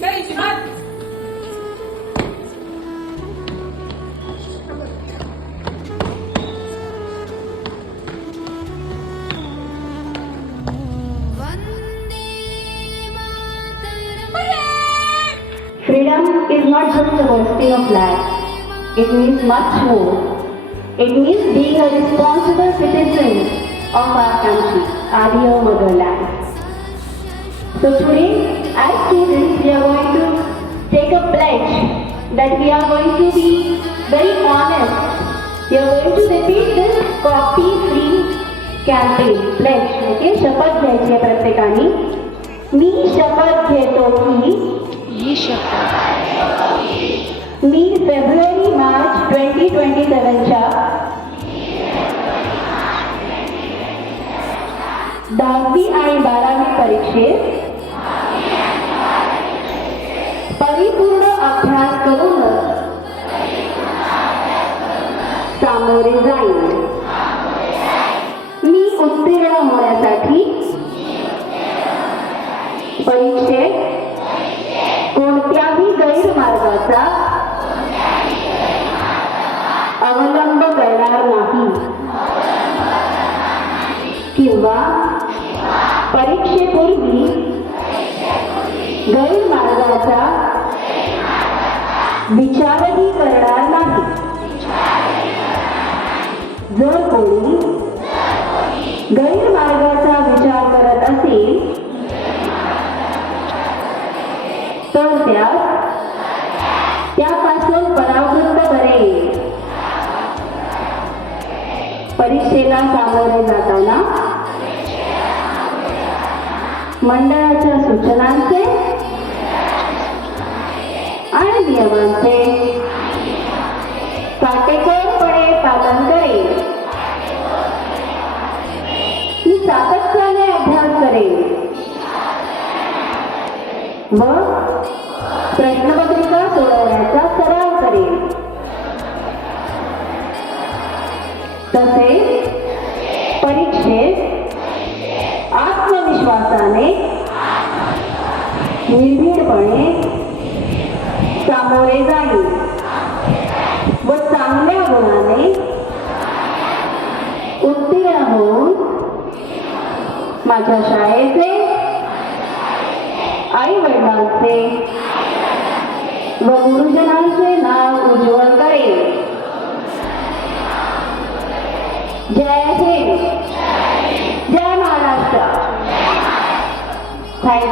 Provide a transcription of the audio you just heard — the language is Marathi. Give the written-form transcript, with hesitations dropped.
Jai Hind. Freedom is not just a hoisting of flag. It means much more. It means being a responsible citizen of our country, our dear motherland. So today, as students, we are going to take a pledge that we are going to be very honest. We are going to repeat this copy-free campaign pledge. Okay, शपथ घ्यायची आहे प्रत्येकाने. मी शपथ घेतो की मी फेब्रुवारी-मार्च 2027च्या 10वी आणि 12वी परीक्षेत परिपूर्ण अभ्यास करूनच सामोरे जाईन. मी उत्तीर्ण होण्यासाठी परीक्षेत कोणत्याही गैरमार्गाचा अवलंब करणार नाही किंवा परीक्षेपूर्वी गैरमार्गाचा विचारही करणार नाही. जर कोणी गैरमार्गाचा विचार करत असेल तर त्यापासून परावृत्त करेल. परीक्षेला सामोरे जाताना मंडळाच्या सूचनांचे आणि नियमांचे काटेकोरपणे पालन करेल. मी सातत्याने अभ्यास करेल व प्रश्नपत्रिका सोडवण्याचा सराव करेल. तसेच परीक्षेत आत्मविश्वासाने निर्भीडपणे सामोरे जाईल व चांगल्या गुणाने उत्तीर्ण होऊन माझ्या शाळेचे, आई वडिलांचे व गुरुजनांचे नाव उज्ज्वल करेल. जय हिंद, जय महाराष्ट्र. थँक्यू.